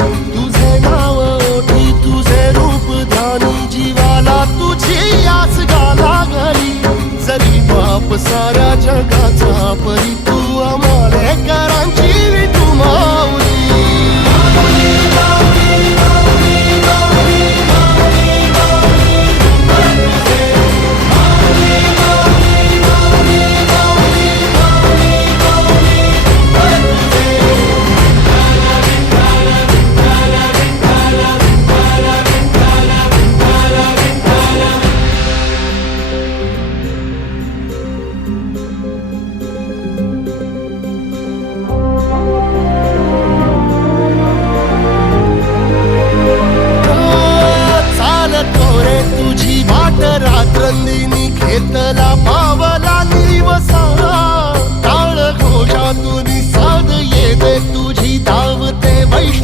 तुझे नाव ओठी तुझे रूप ध्यानी जीवाला तुझी आस गा लागली जरी बाप सा